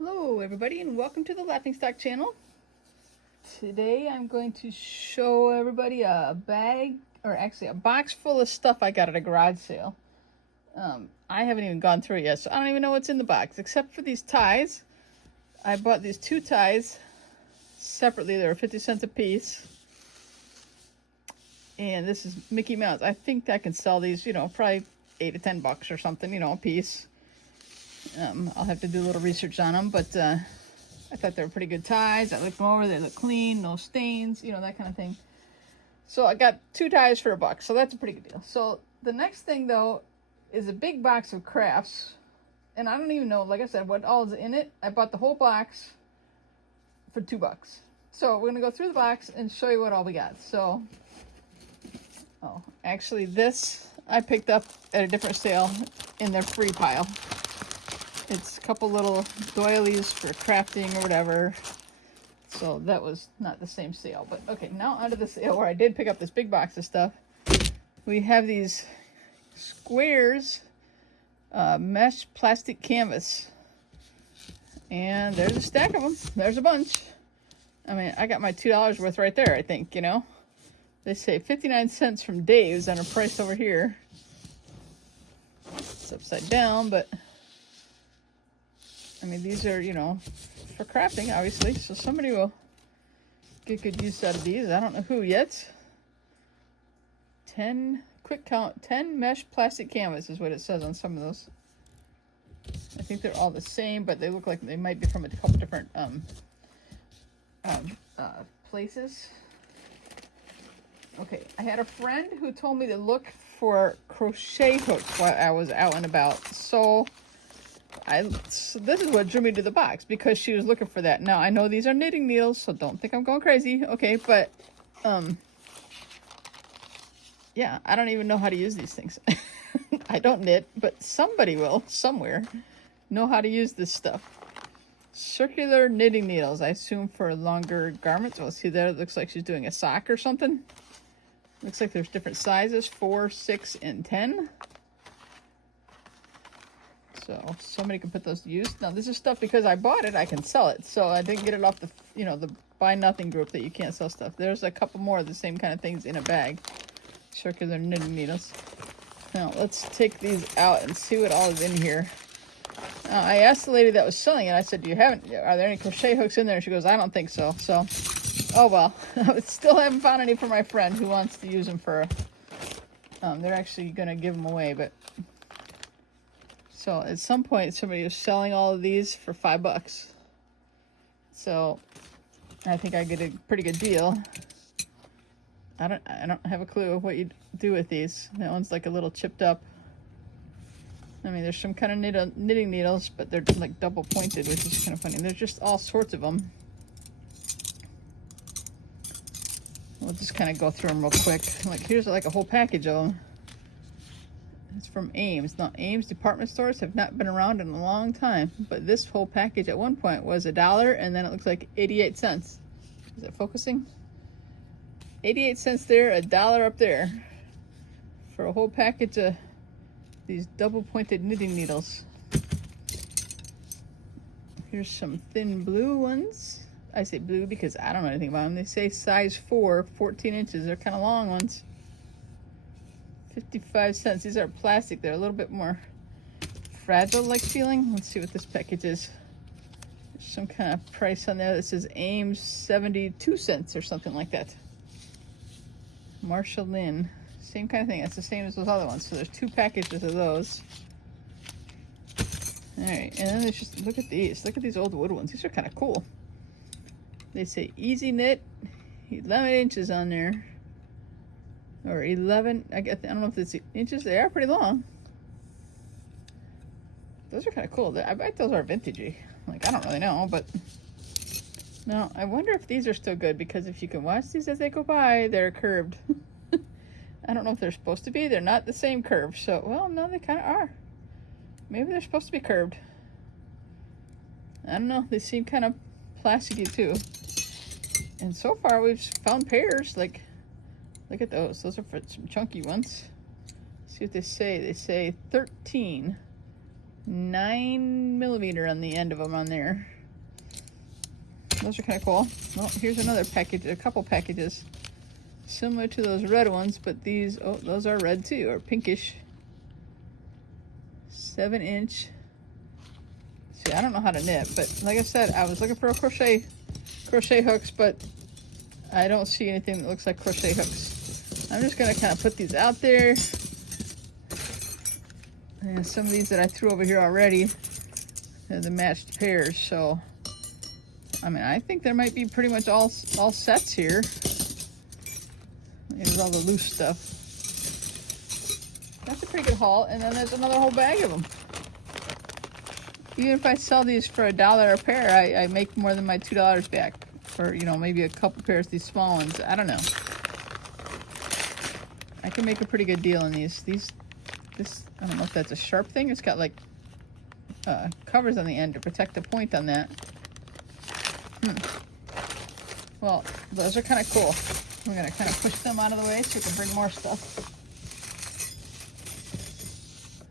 Hello everybody and welcome to the Laughing Stock channel. Today I'm going to show everybody a bag, or actually a box full of stuff I got at a garage sale. I haven't even gone through it yet, so I don't even know what's in the box except for these ties. I bought these two ties separately. They were 50 cents a piece. And this is Mickey Mouse. I think I can sell these, probably $8 to $10 or something, a piece. I'll have to do a little research on them, but I thought they were pretty good ties. I looked them over, they look clean, no stains, that kind of thing. So I got two ties for $1, so that's a pretty good deal. So the next thing though is a big box of crafts, and I don't even know, like I said, what all is in it. I bought the whole box for $2. So we're gonna go through the box and show you what all we got. So, actually this I picked up at a different sale in their free pile. It's a couple little doilies for crafting or whatever. So that was not the same sale. But okay, now onto the sale where I did pick up this big box of stuff. We have these squares, mesh plastic canvas. And there's a stack of them. There's a bunch. I mean, I got my $2 worth right there, I think, They say 59 cents from Dave's on a price over here. It's upside down, but I mean, these are, for crafting, obviously. So somebody will get good use out of these. I don't know who yet. 10, quick count, 10 mesh plastic canvas is what it says on some of those. I think they're all the same, but they look like they might be from a couple different places. Okay, I had a friend who told me to look for crochet hooks while I was out and about. So this is what drew me to the box, because she was looking for that. Now, I know these are knitting needles, so don't think I'm going crazy. Okay, but, yeah, I don't even know how to use these things. I don't knit, but somebody will, somewhere, know how to use this stuff. Circular knitting needles, I assume for longer garments. Well, see there, it looks like she's doing a sock or something. Looks like there's different sizes, 4, 6, and 10. So somebody can put those to use. Now this is stuff, because I bought it, I can sell it. So I didn't get it off the, the buy nothing group that you can't sell stuff. There's a couple more of the same kind of things in a bag. Circular knitting needles. Now let's take these out and see what all is in here. I asked the lady that was selling it, I said, are there any crochet hooks in there? And she goes, I don't think so. So, oh well. I still haven't found any for my friend who wants to use them for, they're actually going to give them away, but so at some point somebody was selling all of these for $5. So I think I get a pretty good deal. I don't have a clue what you do with these. That one's like a little chipped up. I mean, there's some kind of knitting needles, but they're like double pointed, which is kind of funny. There's just all sorts of them. We'll just kind of go through them real quick. Like, here's like a whole package of them. It's from Ames. Now, Ames department stores have not been around in a long time, but this whole package at one point was $1, and then it looks like 88 cents. Is it focusing? 88 cents there, $1 up there for a whole package of these double-pointed knitting needles. Here's some thin blue ones. I say blue because I don't know anything about them. They say size 4, 14 inches. They're kind of long ones. 55 cents. These are plastic. They're a little bit more fragile-like feeling. Let's see what this package is. There's some kind of price on there that says Ames 72 cents or something like that. Marshall Lynn. Same kind of thing. That's the same as those other ones. So there's 2 packages of those. Alright, and then there's just, look at these. Look at these old wood ones. These are kind of cool. They say easy knit, 11 inches on there. Or 11, I don't know if it's inches. They are pretty long. Those are kind of cool. I bet those are vintagey. Like, I don't really know, but now I wonder if these are still good, because if you can watch these as they go by, they're curved. I don't know if they're supposed to be. They're not the same curve. So, well, no, they kind of are. Maybe they're supposed to be curved. I don't know. They seem kind of plasticky too. And so far we've found pairs. Like, look at those. Those are for some chunky ones. See what they say. They say 13 9mm on the end of them on there. Those are kind of cool. Well, here's another package, a couple packages similar to those red ones, but these, oh, those are red too, or pinkish. 7-inch. See, I don't know how to knit, but like I said, I was looking for a crochet hooks, but I don't see anything that looks like crochet hooks. I'm just gonna kind of put these out there. And some of these that I threw over here already, they're the matched pairs, so I mean, I think there might be pretty much all sets here. Here's all the loose stuff. That's a pretty good haul, and then there's another whole bag of them. Even if I sell these for $1 a pair, I make more than my $2 back. For, you know, maybe a couple pairs of these small ones. I don't know. I can make a pretty good deal on these. This, I don't know if that's a sharp thing. It's got like covers on the end to protect the point on that. Well, those are kind of cool. We're gonna kind of push them out of the way so we can bring more stuff.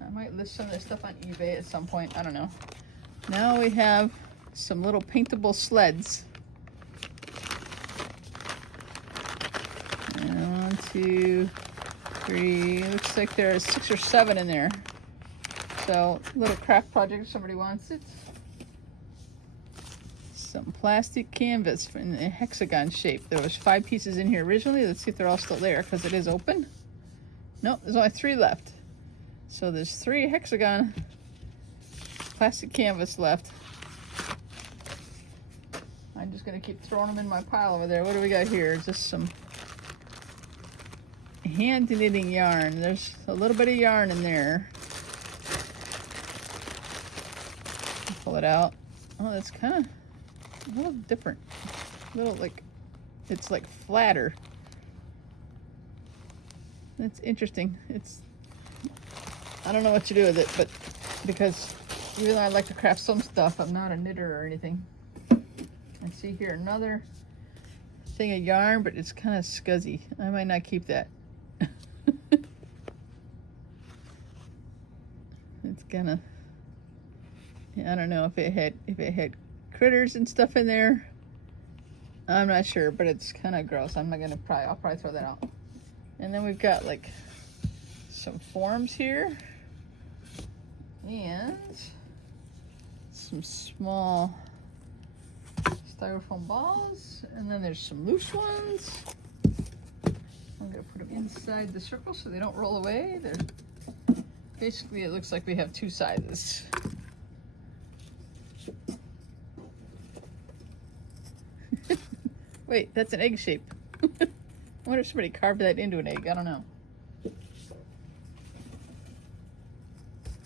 I might list some of this stuff on eBay at some point. I don't know. Now we have some little paintable sleds. And 1, 2, 3. Looks like there's 6 or 7 in there. So, little craft project if somebody wants it. Some plastic canvas in a hexagon shape. There was 5 pieces in here originally. Let's see if they're all still there because it is open. Nope, there's only 3 left. So there's 3 hexagon plastic canvas left. I'm just gonna keep throwing them in my pile over there. What do we got here? Just some hand knitting yarn. There's a little bit of yarn in there. Pull it out. Oh, that's kind of a little different. A little like, it's like flatter. That's interesting. I don't know what to do with it, but because even though I like to craft some stuff, I'm not a knitter or anything. I see here another thing of yarn, but it's kind of scuzzy. I might not keep that. It's gonna, yeah, I don't know if it had critters and stuff in there. I'm not sure, but it's kind of gross. I'll probably throw that out. And then we've got like some forms here and some small styrofoam balls, and then there's some loose ones. I'm gonna put them inside the circle so they don't roll away. Basically, it looks like we have 2 sizes. Wait, that's an egg shape. I wonder if somebody carved that into an egg. I don't know.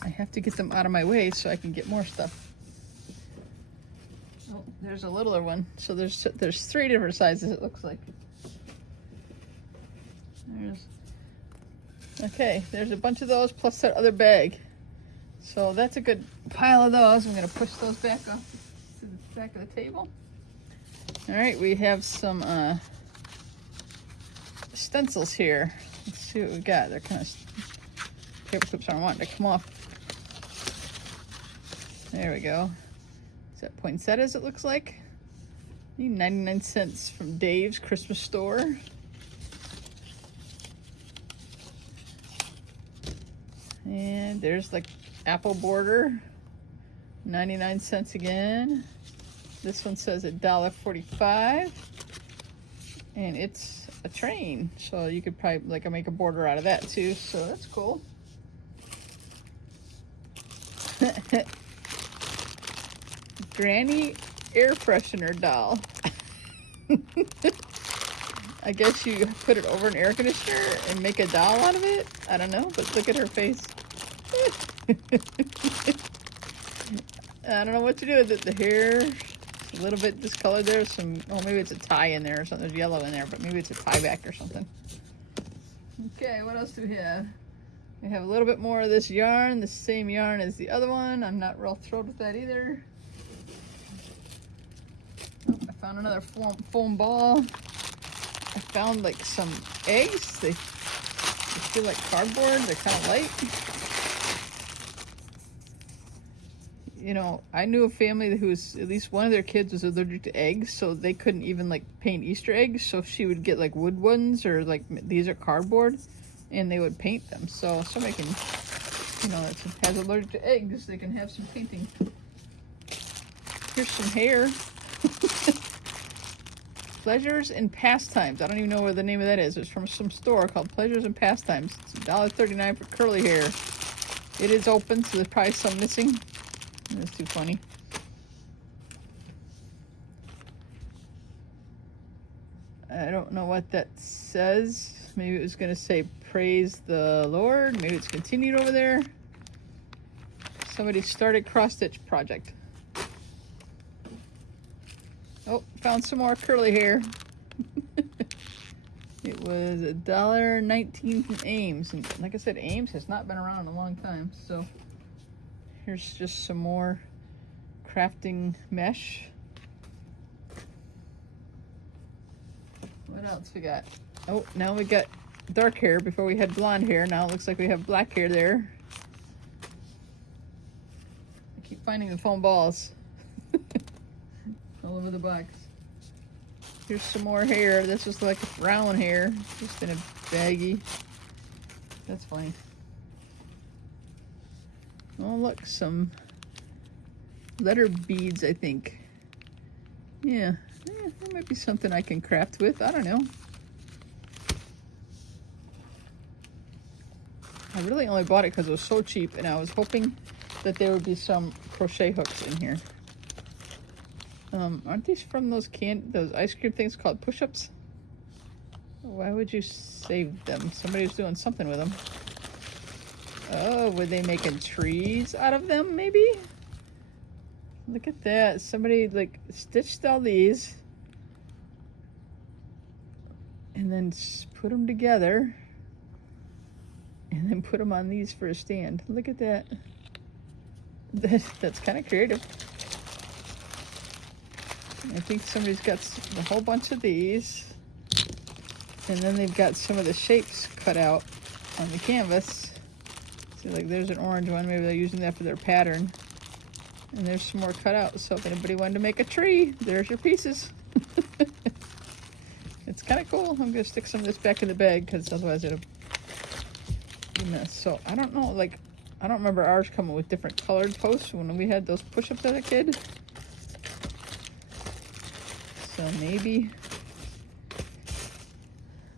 I have to get them out of my way so I can get more stuff. Oh, there's a littler one. So there's 3 different sizes, it looks like. Okay, there's a bunch of those plus that other bag. So that's a good pile of those. I'm going to push those back off to the back of the table. All right, we have some stencils here. Let's see what we got. They're kind of paper clips aren't wanting to come off. There we go. Is that poinsettias, it looks like? 99 cents from Dave's Christmas store. And there's like apple border, 99 cents again. This one says $1.45, and it's a train, so you could probably like make a border out of that too. So that's cool. Granny air freshener doll. I guess you put it over an air conditioner and make a doll out of it. I don't know, but look at her face. I don't know what to do with it. The hair, a little bit discolored there. Maybe it's a tie in there or something. There's yellow in there, but maybe it's a tie back or something. Okay, what else do we have? We have a little bit more of this yarn, the same yarn as the other one. I'm not real thrilled with that either. Oh, I found another foam ball. I found like some eggs. They feel like cardboard. They're kind of light. you know, I knew a family who's at least one of their kids was allergic to eggs, so they couldn't even like paint Easter eggs. So she would get like wood ones, or like these are cardboard, and they would paint them. So somebody can, you know, that has allergic to eggs, they can have some painting. Here's some hair. Pleasures and Pastimes. I don't even know where the name of that is. It's from some store called Pleasures and Pastimes. It's $1.39 for curly hair. It is open, so there's probably some missing. That's too funny. I don't know what that says. Maybe it was going to say praise the Lord. Maybe it's continued over there. Somebody started cross-stitch project. Oh, found some more curly hair. It was $1.19 from Ames. And like I said, Ames has not been around in a long time. So here's just some more crafting mesh. What else we got? Oh, now we got dark hair. Before we had blonde hair. Now it looks like we have black hair there. I keep finding the foam balls all over the box. Here's some more hair. This is like brown hair, just in a baggie. That's funny. Oh, look, some letter beads, I think. Yeah, that might be something I can craft with. I don't know. I really only bought it because it was so cheap, and I was hoping that there would be some crochet hooks in here. Aren't these from those ice cream things called push-ups? Why would you save them? Somebody was doing something with them. Oh, were they making trees out of them, maybe? Look at that. Somebody, like, stitched all these and then put them together and then put them on these for a stand. Look at that. That's kind of creative. I think somebody's got a whole bunch of these, and then they've got some of the shapes cut out on the canvas. See, like there's an orange one, maybe they're using that for their pattern. And there's some more cut out, so if anybody wanted to make a tree, there's your pieces. It's kind of cool. I'm gonna stick some of this back in the bag, because otherwise it'll be a mess. So I don't know, like, I don't remember ours coming with different colored posts when we had those push-ups as a kid. So maybe,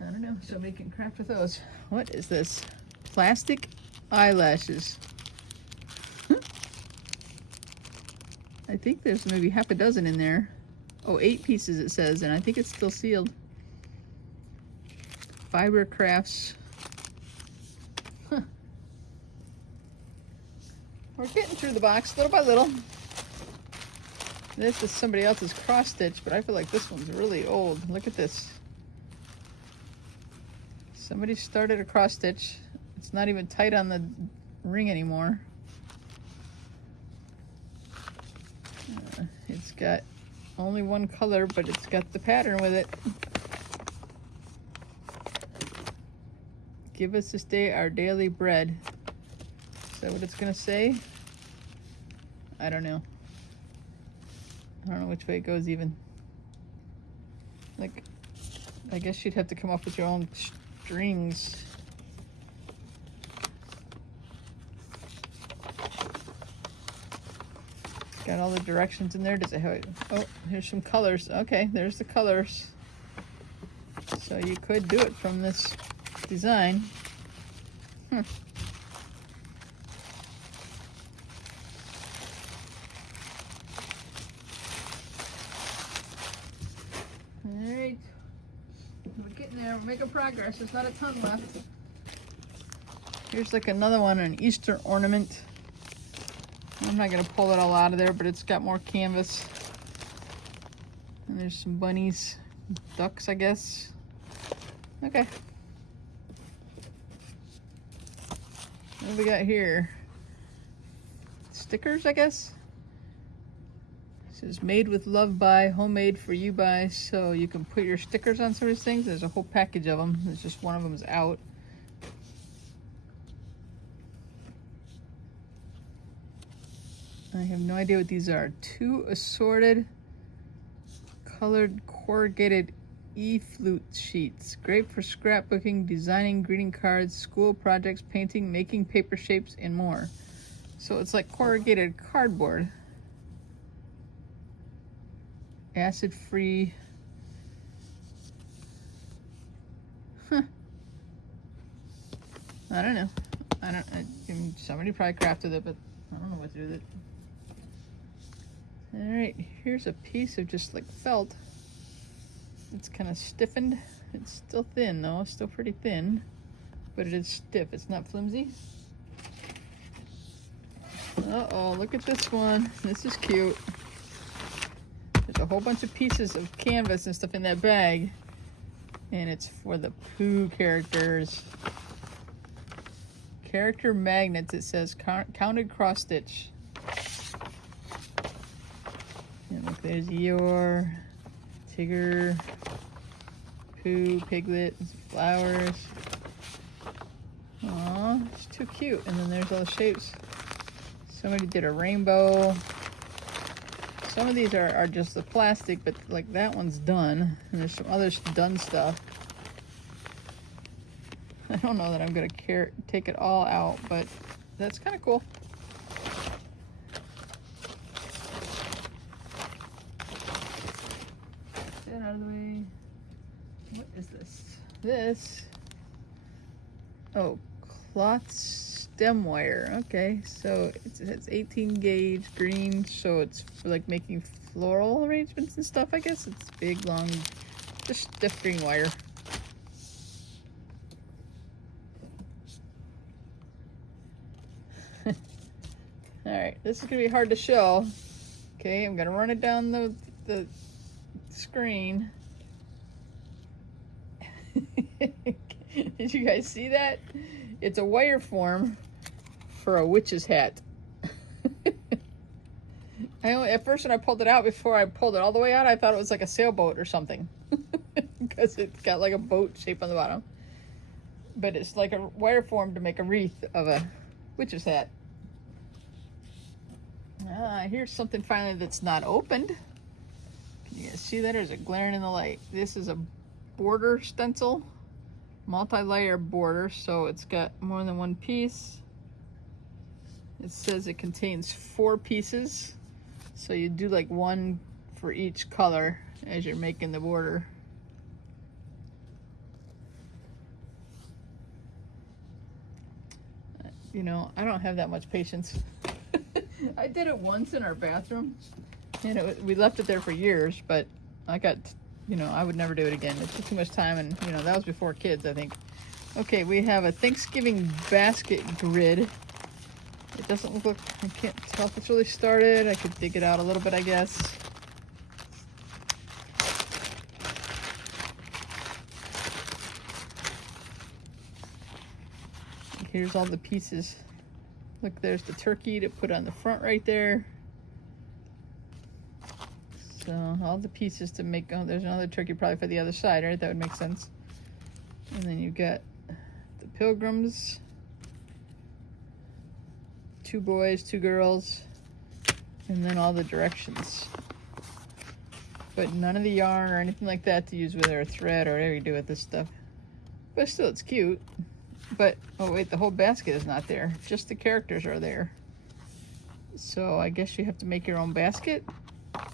I don't know, somebody can craft with those. What is this? Plastic eyelashes. I think there's maybe half a dozen in there. Oh, 8 pieces it says, and I think it's still sealed. Fiber Crafts. Huh. We're getting through the box little by little. This is somebody else's cross stitch, but I feel like this one's really old. Look at this. Somebody started a cross stitch. It's not even tight on the ring anymore. It's got only one color, but it's got the pattern with it. Give us this day our daily bread. Is that what it's gonna say? I don't know. I don't know which way it goes even. Like, I guess you'd have to come up with your own strings. Got all the directions in there. Does it have it? Oh, here's some colors. Okay, there's the colors. So you could do it from this design. Alright. We're getting there. We're making progress. There's not a ton left. Here's like another one, an Easter ornament. I'm not going to pull it all out of there, but it's got more canvas. And there's some bunnies, ducks, I guess. Okay. What do we got here? Stickers, I guess? It says made with love by, homemade for you by. So you can put your stickers on some of these things. There's a whole package of them. There's just one of them is out. I I have no idea what these are. 2 assorted colored corrugated e-flute sheets. Great for scrapbooking, designing greeting cards, school projects, painting, making paper shapes, and more. So it's like corrugated cardboard. Acid-free. Huh. I don't know. Somebody probably crafted it, but I don't know what to do with it. Alright, here's a piece of just like felt. It's kind of stiffened. It's still thin though, it's still pretty thin, but it is stiff. It's not flimsy. Uh-oh, look at this one. This is cute. There's a whole bunch of pieces of canvas and stuff in that bag, and it's for the Pooh characters. Character magnets, it says counted cross stitch. And look, there's Eeyore, Tigger, Pooh, Piglet, flowers. Aw, it's too cute. And then there's all the shapes. Somebody did a rainbow. Some of these are just the plastic, but like that one's done. And there's some other done stuff. I don't know that I'm gonna take it all out, but that's kind of cool. Get out of the way. What is this? This. Oh, cloth stem wire. Okay, so it's 18 gauge green, so it's for like making floral arrangements and stuff, I guess. It's big, long, just stiff green wire. Alright, this is going to be hard to show. Okay, I'm going to run it down the screen. Did you guys see that? It's a wire form for a witch's hat. At first when I pulled it out, before I pulled it all the way out, I thought it was like a sailboat or something. Because it's got like a boat shape on the bottom. But it's like a wire form to make a wreath of a witch's hat. Here's something finally that's not opened. Can you guys see that, or is it glaring in the light? This is a border stencil, multi-layer border, so it's got more than one piece. It says it contains 4 pieces, so you do like one for each color as you're making the border. You know, I don't have that much patience. I did it once in our bathroom, and we left it there for years, but I got, you know, I would never do it again. It took too much time, and, you know, that was before kids, I think. Okay, we have a Thanksgiving basket grid. It doesn't look like, I can't tell if it's really started. I could dig it out a little bit, I guess. Here's all the pieces. Look, there's the turkey to put on the front right there. So all the pieces to make, oh, there's another turkey probably for the other side, right? That would make sense. And then you've got the pilgrims. 2 boys, 2 girls. And then all the directions. But none of the yarn or anything like that to use with our thread or whatever you do with this stuff. But still, it's cute. But, oh wait, the whole basket is not there. Just the characters are there. So I guess you have to make your own basket.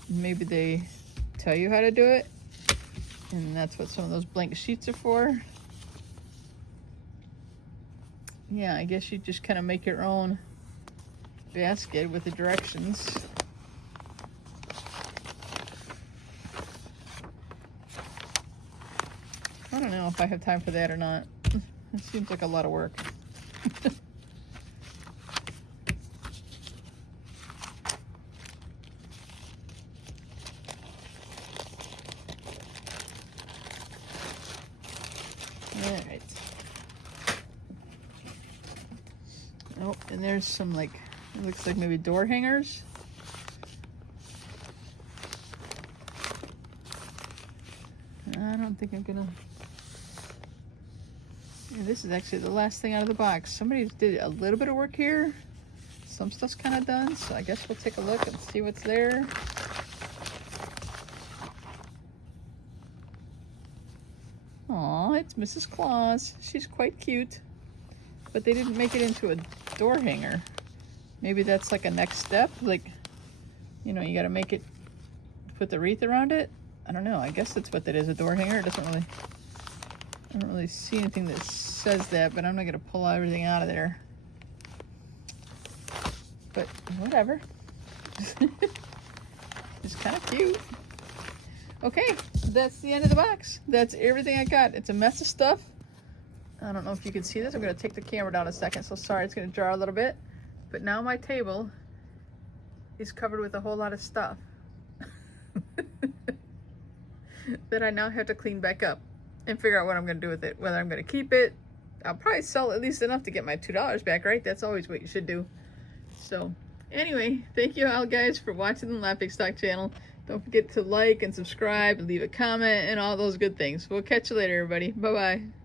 Maybe they tell you how to do it. And that's what some of those blank sheets are for. Yeah, I guess you just kind of make your own basket with the directions. I don't know if I have time for that or not. It seems like a lot of work. Alright. Oh, and there's some like, it looks like maybe door hangers. I don't think I'm gonna... Yeah, this is actually the last thing out of the box. Somebody did a little bit of work here. some stuff's kind of done, so I guess we'll take a look and see what's there. Aw, it's Mrs. Claus. She's quite cute. But they didn't make it into a door hanger. Maybe that's like a next step. Like, you know, you gotta make it, put the wreath around it. I don't know. I guess that's what that is, a door hanger. It doesn't really, I don't really see anything that says that, but I'm not gonna pull everything out of there. But whatever. It's kind of cute. Okay, that's the end of the box. That's everything I got. It's a mess of stuff. I don't know if you can see this. I'm going to take the camera down a second, so sorry, it's going to jar a little bit. But now my table is covered with a whole lot of stuff that I now have to clean back up and figure out what I'm going to do with it. Whether I'm going to keep it. I'll probably sell at least enough to get my $2 back, right? That's always what you should do. So anyway, thank you all guys for watching the Laughingstock channel. Don't forget to like and subscribe and leave a comment and all those good things. We'll catch you later, everybody. Bye-bye.